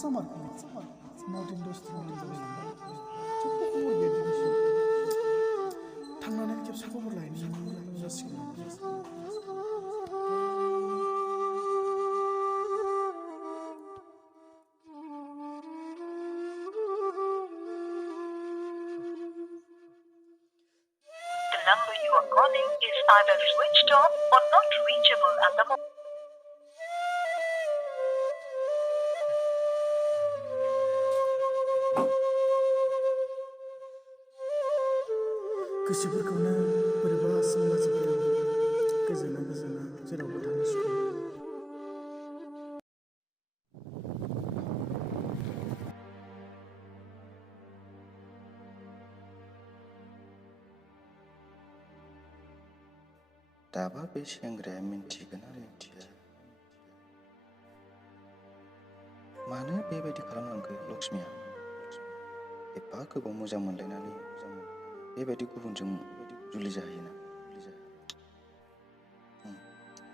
Samar not industry Cepat umur dia di sini. Tangannya kayak siapa berlain ini sih. The number you are calling is either switched off or not reachable at the moment. Goसोफोरखौनो बोरैबा सोंलाजोबबाय आं गोजोना जेरावबो थांनो सुखुयो दाबा बे सेंग्राया मिन्थिगोन ना मिन्थिया मानो बेबायदि खालामलांखो लक्ष्मीया एफा गोबाव मोजां मोनलायनानै बेबायदि गुबुनजों जुलि जाहैयोना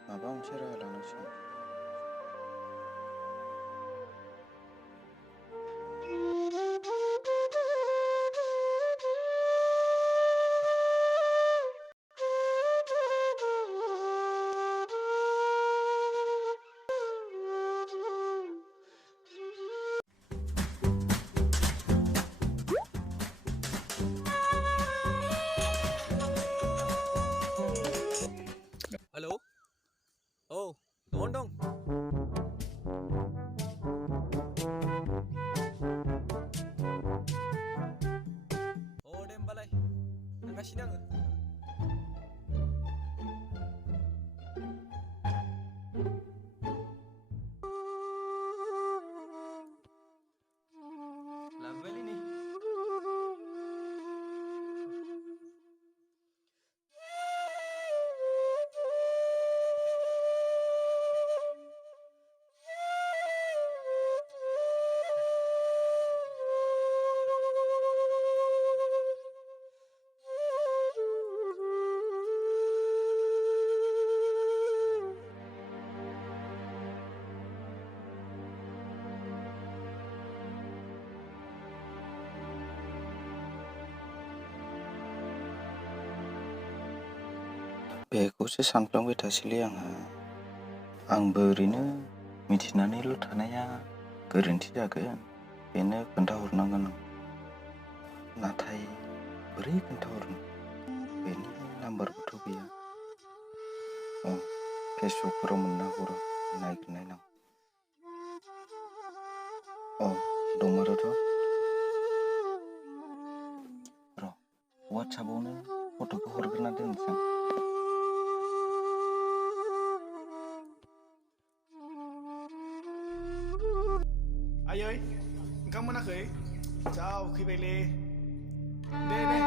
माबा मोनसे राहा लानांसिगोन Halo? Oh, nuwun dong. Oh, deh hombalaय. थांगासिनो आङो. लाबोबायलै नै. बेखौसो सानफ्लांबाय थासैलै आंबो ओरैनो मिथिनानैल' थानाया गोरोन्थि जागोन बेनो खोन्थाहरनांगोन आं नाथाय बोरै खोन्थाहरनो बेनि नाम्बारबोथ' गैया फेसबुकफोराव मोनना हरो नायगिरनायनां दंमारोथ' र' वाट्सएपआवनो फट'खौ हरग्रोना दोनसै आं Ayoy, ओंखाम मोनाखै? जा उखैबायलै दे नै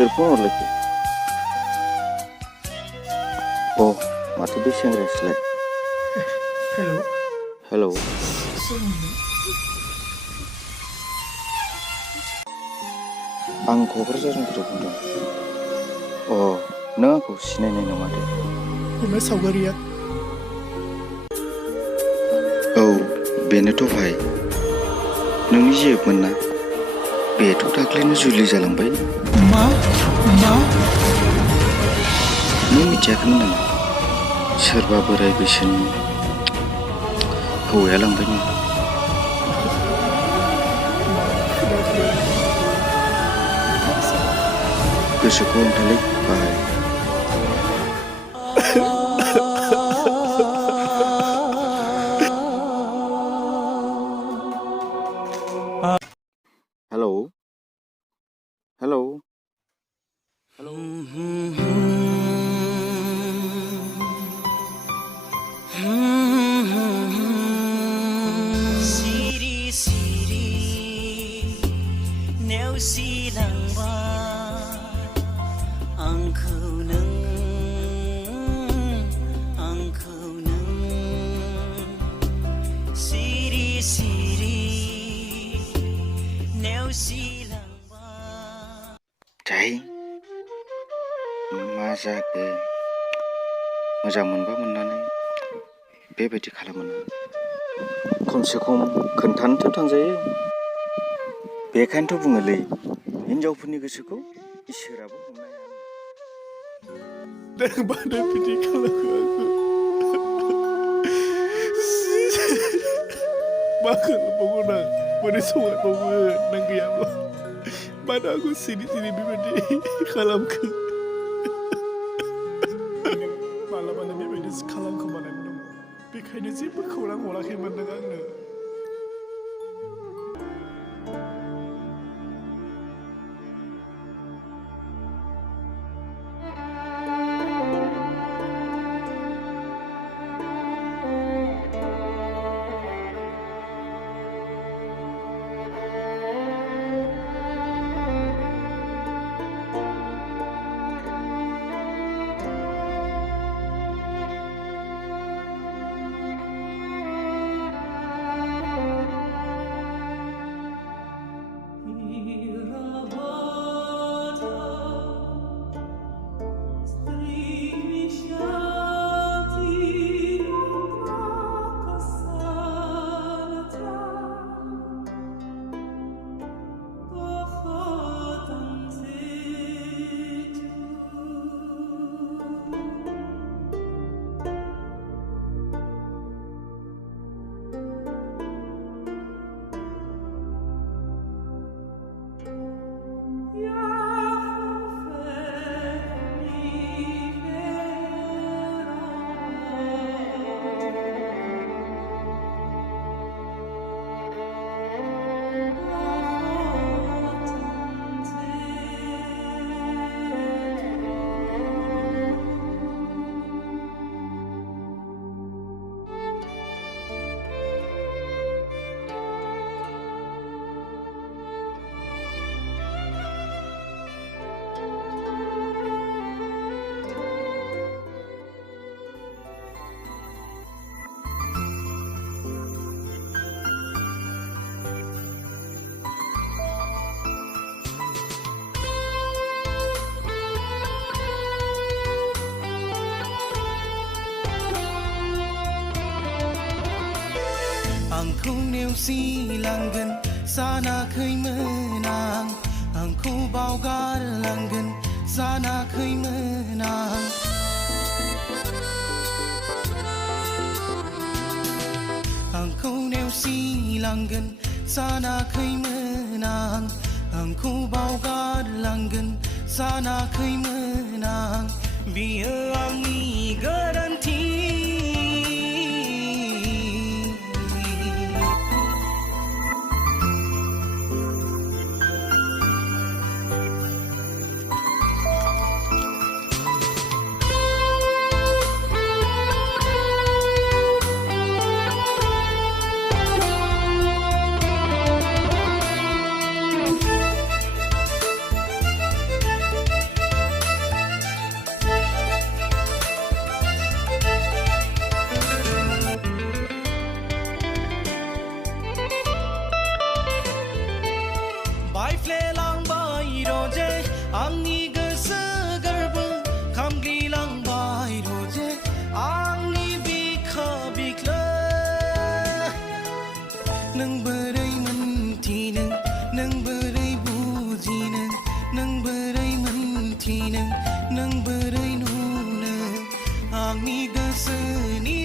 Birfung हरलायखो माथो बे सेंग्रायासोलाय हेलौ आं क'क्राझारनिफ्राय बुंदों नों आंखौ सिनायनाय नङा दे हरनाय सावगारिया बेनोथ' भाइ नोंनि जेबोमोन ना बेथ' दाख्लैनो जुलि जालांबाय मा नों मिथियाखैमोन नामा सोरबा बोराय बैसोनि हौवाया लांबायनो गोसोखौ हमथालै भाइ हेलौ सिरि सिरि नेवसिलांबाय आंखौ नों सिरि सिरि नेवसिलांबाय जाय मा जाखो मोजां मोनबा मोननानै बेबायदि खालामोना खमसे खम खोन्थानोथ' थांजायो बेखायनोथ' बुङोलै हिनजावफोरनि गोसोखौ इसोराबो हमनो हाया नों मानो बिदि खालामो आंखौ मा खालामबावगोन आं बोरै सहायबावगोन नों गैयाब्ला मानो आंखौ सिरि सिरि बेबायदि खालामखो मालाबानो बेबायदि खालामखोमानानै दङ बेखायनो जेबो खौरां हराखैमोन नों आंनो आंखौ नेवसिलांगोन सानाखैमोन आंखौ बावगारलांगोन सानाखैमोन आंखौ नेवसिलांगोन सानाखैमोन आंखौ बावगारलांगोन सानाखैमोन बियो आंनि गोरोन्थि बुजिनो नों बोरै मोनथिनो नों बोरै नुनो आंनि गोसोनि